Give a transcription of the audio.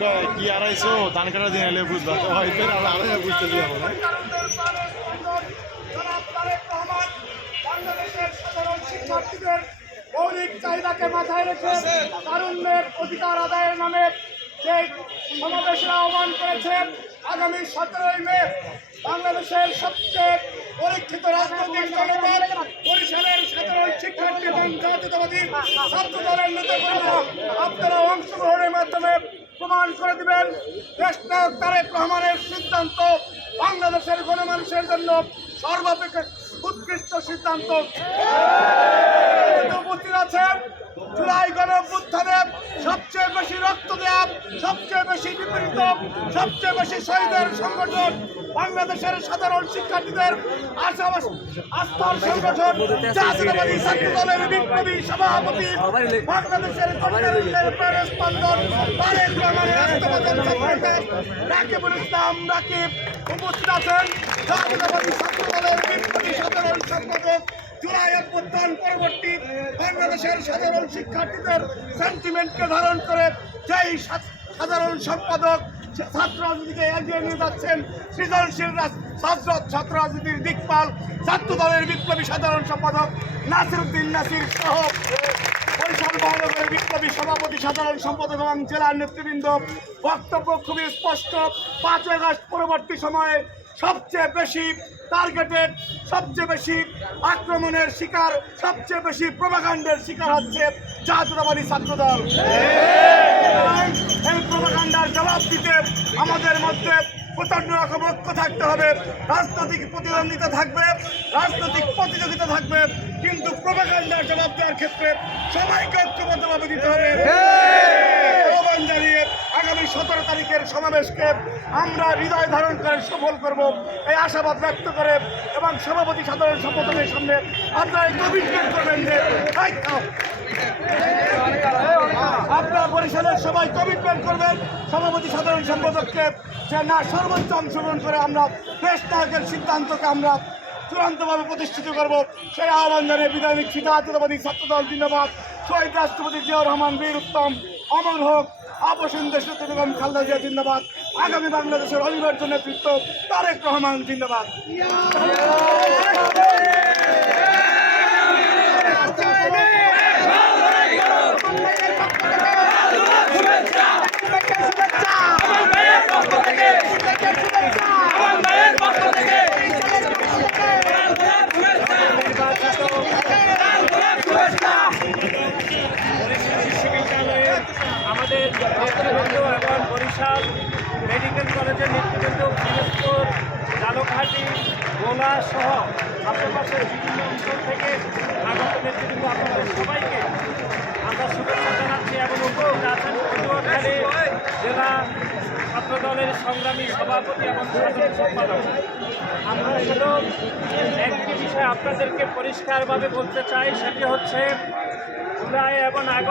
ধান কাটা দিন এলে বুঝবা। আমরা আলাদা বুঝতেছি আমরা মৌলিক চাহিদাকে মাথায় রেখে তারুণ্যের অধিকার আদায়ের নামে যে সমাবেশের আহ্বান করেছেন আগামী সতেরোই মে বাংলাদেশের সবচেয়ে পরীক্ষিত রাজনৈতিক জনপদ বরিশালের সাধারণ শিক্ষার্থী এবং জাতীয়তাবাদী ছাত্র দলের নেতাকর্মী আপনারা অংশগ্রহণের মাধ্যমে প্রমাণ করে দিবেন তারেক রহমানের সিদ্ধান্ত বাংলাদেশের গণমানুষের জন্য সর্বাপেক্ষা উৎকৃষ্ট সিদ্ধান্ত। উপস্থিত আছেন সবচেয়ে বেশি বিপরীত, সবচেয়ে বেশি শহীদের সংগঠন বাংলাদেশের সাধারণ শিক্ষার্থীদের আস্থার সংগঠন ছাত্র দলের বিপ্লবী সভাপতি বাংলাদেশের ইসলাম রাকিব উপস্থিত আছেন। ছাত্র দলের বিপ্লবী সাধারণ পরবর্তী বাংলাদেশের সাধারণ শিক্ষার্থীদের সেন্টিমেন্টকে ধারণ করে যেই সাধারণ সম্পাদক, ছাত্র রাজনীতিকে এগিয়ে নিয়ে যাচ্ছেন সৃজনশীল ছাত্র ছাত্র রাজনীতির দিকপাল ছাত্র দলের বিপ্লবী সাধারণ সম্পাদক নাসির উদ্দিন নাসির সহ বিপ্লবী সভাপতি, সাধারণ সম্পাদক এবং জেলার নেতৃবৃন্দ। বক্তব্য খুবই স্পষ্ট। পাঁচ আগস্ট পরবর্তী সময়ে সবচেয়ে বেশি টার্গেটেড, সবচেয়ে বেশি আক্রমণের শিকার, সবচেয়ে বেশি প্রভাকাণ্ডের শিকার হচ্ছে জাতীয়তাবাদী ছাত্রদল। মধ্যে প্রচণ্ড রকম ঐক্য থাকতে হবে। রাজনৈতিক প্রতিদ্বন্দ্বিতা থাকবে রাজনৈতিক প্রতিযোগিতা থাকবে কিন্তু প্রভাকাণ্ডার জবাব দেওয়ার ক্ষেত্রে সবাইকে ঐক্যবদ্ধভাবে দিতে হবে। আহ্বান জানিয়ে আগামী সতেরো তারিখের সমাবেশকে আমরা হৃদয় ধারণ করে সফল করব এই আশাবাদ ব্যক্ত করে এবং সভাপতি সাধারণ সম্পাদকের সামনে আপনারা কমিটমেন্ট করবেন যে "এই, খাও।" আপনারা বরিশালের সবাই কমিটমেন্ট করবেন। সভাপতি সাধারণ সম্পাদককে যে না, সর্বোচ্চ অংশগ্রহণ করে আমরা দেশ নায়কের সিদ্ধান্তকে আমরা চূড়ান্তভাবে প্রতিষ্ঠিত করব, সেই আহ্বান জানিয়ে বিদায় নিচ্ছি। জাতীয়তাবাদী ছাত্রদল জিন্দাবাদ। শহীদ রাষ্ট্রপতি জিয়াউর রহমান, বীর উত্তম, অমর হোক অবসীম দেশ বেগম খালদা জিয়া জিন্দাবাদ। আগামী বাংলাদেশের অনিবার্য নেতৃত্ব তারেক রহমান জিন্দাবাদ। আমাদের নেতৃবৃন্দ এবং বরিশাল মেডিকেল কলেজের নেতৃবৃন্দ দিনাজপুর জালকাঠি গোলা সহ আশেপাশের বিভিন্ন অঞ্চল থেকে আগত নেতৃবৃন্দ আপনাদের সবাইকে আমরা শুভেচ্ছা জানাচ্ছি এবং পটুয়াখালী জেলা ছাত্র দলের সংগ্রামী সভাপতি এবং সাধারণ সম্পাদক। আমরা শুধু একটি বিষয় আপনাদেরকে পরিষ্কারভাবে বলতে চাই, সেটি হচ্ছে জুলাই এবং আগস্ট